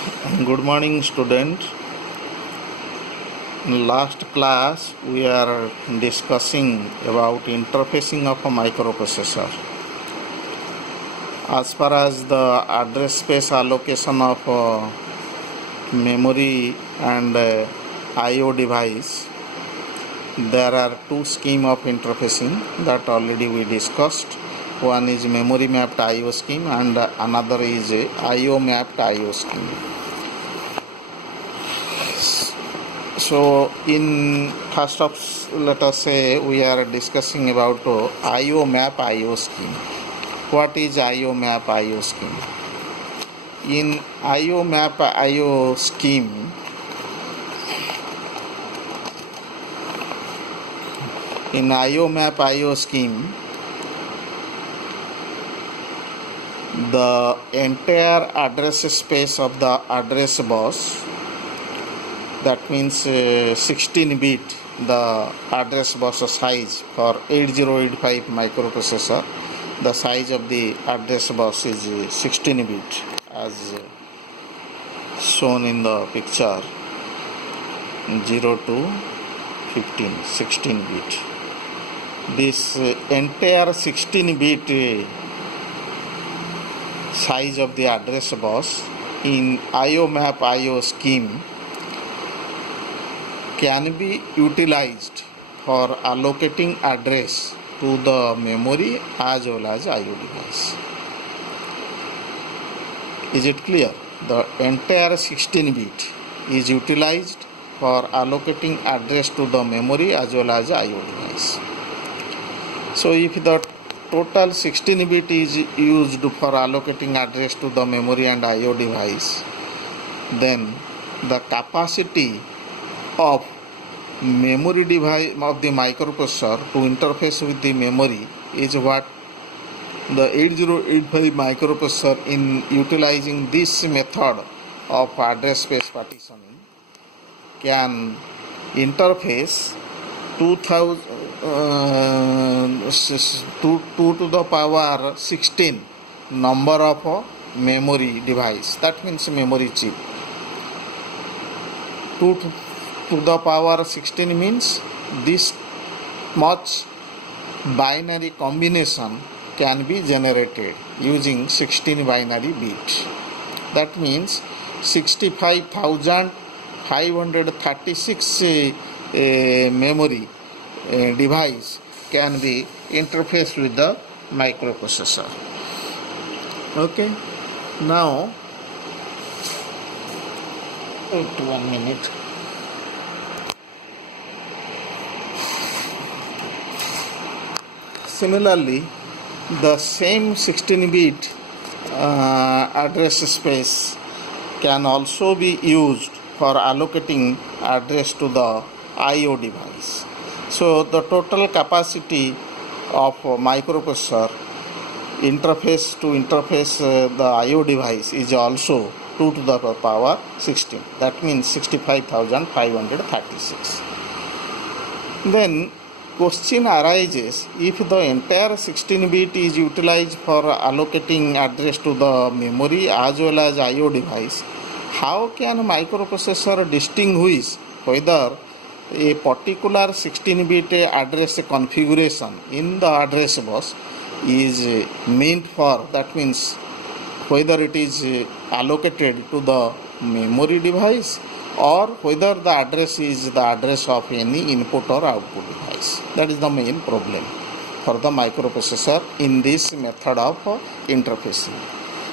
Good morning, student. In last class, we are discussing about interfacing of a microprocessor. As far as the address space allocation of memory and I/O device, there are two schemes of interfacing that already we discussed. One is memory mapped I/O scheme and another is I/O mapped I/O scheme. So in first of, let us say, we are discussing about I/O map I/O scheme. What is I/O map I/O scheme? In I/O map I/O scheme, the entire address space of the address bus, that means 16-bit, the address bus size for 8085 microprocessor, the size of the address bus is 16-bit as shown in the picture, 0 to 15, 16-bit. This entire 16-bit size of the address bus in I/O map I/O scheme can be utilized for allocating address to the memory as well as I/O device. Is it clear? The entire 16-bit is utilized for allocating address to the memory as well as I/O device. So if the total 16-bit is used for allocating address to the memory and I/O device, then the capacity of memory device of the microprocessor to interface with the memory is what the 8085 microprocessor, in utilizing this method of address space partitioning, can interface 2 to the power 16 number of a memory device, that means memory chip. 2 to the power 16 means this much binary combination can be generated using 16 binary bit. That means 65,536 memory device can be interfaced with the microprocessor. Okay, now wait 1 minute. Similarly, the same 16-bit address space can also be used for allocating address to the I/O device. So the total capacity of microprocessor interface the I/O device is also 2 to the power 16. That means 65,536. Then question arises, if the entire 16-bit is utilized for allocating address to the memory as well as I/O device, how can microprocessor distinguish whether a particular 16-bit address configuration in the address bus is meant for, that means whether it is allocated to the memory device or whether the address is the address of any input or output device. That is the main problem for the microprocessor in this method of interfacing.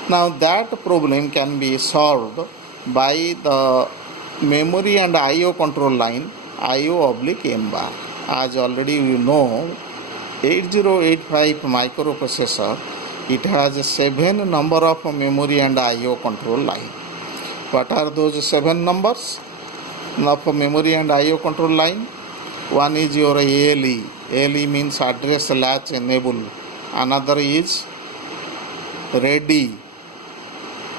Now that problem can be solved by the memory and I/O control line, I/O/M bar. As already you know, 8085 microprocessor, it has 7 number of memory and I/O control line. What are those 7 numbers of memory and I/O control line? One is your ALE. ALE means address latch enable. Another is ready.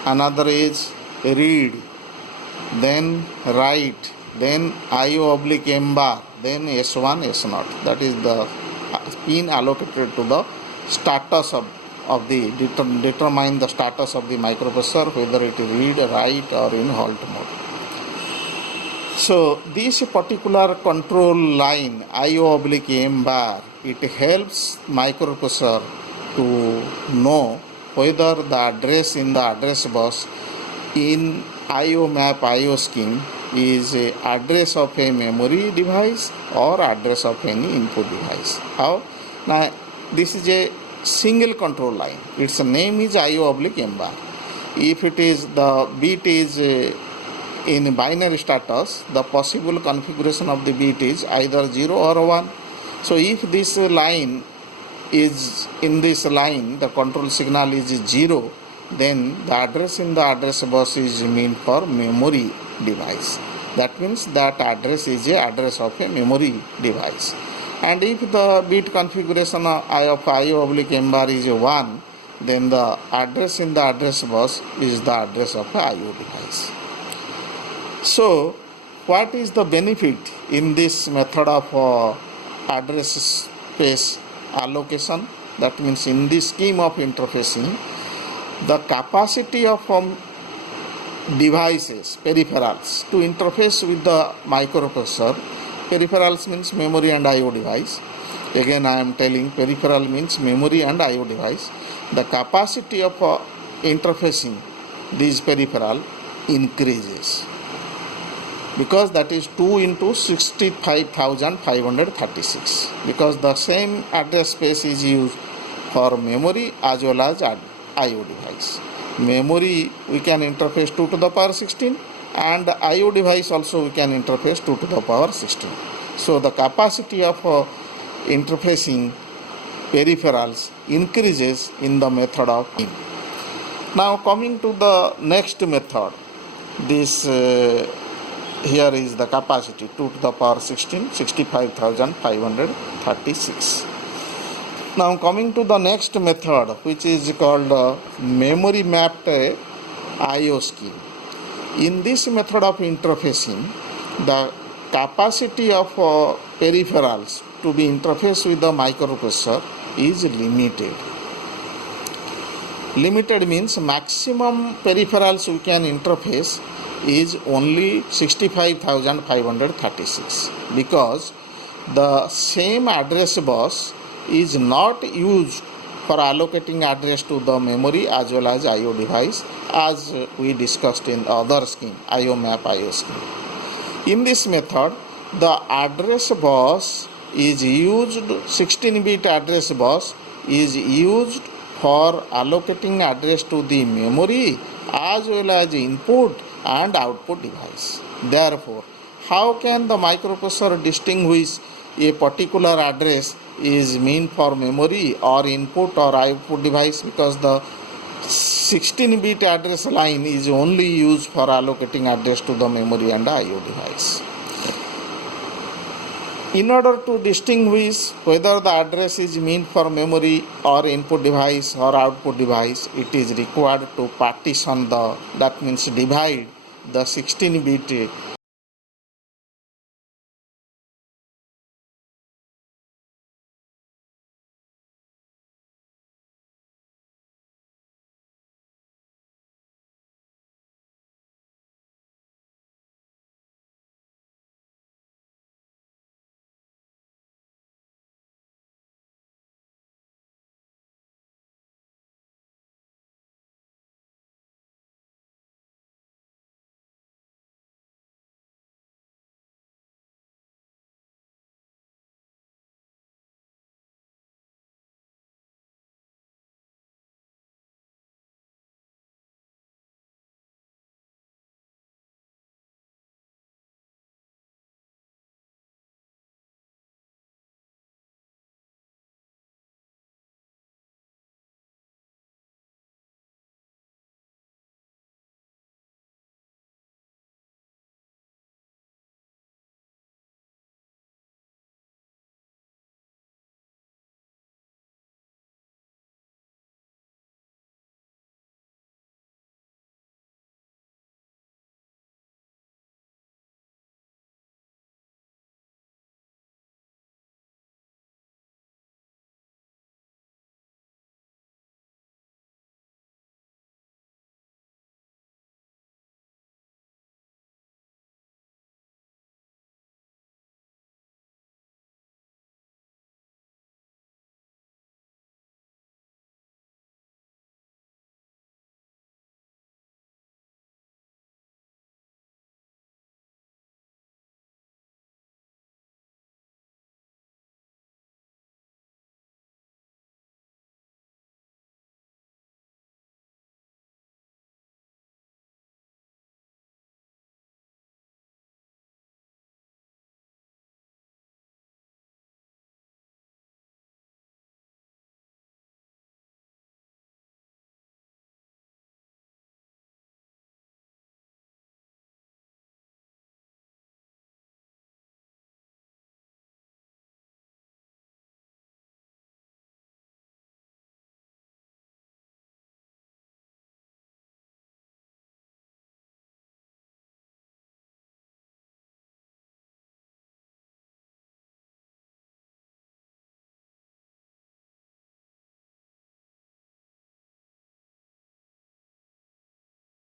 Another is read. Then write. Then I/O/M bar. Then S1, S0. That is the pin allocated to the status of the determine the status of the microprocessor, whether it is read, write or in halt mode. So this particular control line IO oblique M bar, it helps microprocessor to know whether the address in the address bus in IO map IO scheme is a address of a memory device or address of any input device. How? Now this is a single control line. Its name is IO oblique M bar. If it is the bit is in binary status, the possible configuration of the bit is either 0 or 1. So if this line is in this line, the control signal is 0, then the address in the address bus is meant for memory device. That means that address is a address of a memory device. And if the bit configuration of IO oblique M bar is 1, then the address in the address bus is the address of a IO device. So what is the benefit in this method of address space allocation? That means in this scheme of interfacing, the capacity of devices, peripherals, to interface with the microprocessor. Peripherals means memory and IO device. Again I am telling, peripheral means memory and IO device. The capacity of interfacing these peripheral increases, because that is 2 into 65,536, because the same address space is used for memory as well as IO device. Memory we can interface 2 to the power 16, and IO device also we can interface 2 to the power 16. So the capacity of interfacing peripherals increases in the method of IN. Now coming to the next method, this here is the capacity 2 to the power 16, 65,536. Now coming to the next method, which is called memory mapped IO scheme. In this method of interfacing, the capacity of peripherals to be interfaced with the microprocessor is limited. Limited means maximum peripherals we can interface is only 65,536, because the same address bus is not used for allocating address to the memory as well as IO device, as we discussed in other scheme, IO map IO scheme. In this method, the address bus is used, 16-bit address bus is used for allocating address to the memory as well as input and output device. Therefore, how can the microprocessor distinguish a particular address is meant for memory or input or output device? Because the 16-bit address line is only used for allocating address to the memory and IO device. In order to distinguish whether the address is meant for memory or input device or output device, it is required to partition that means divide the 16-bit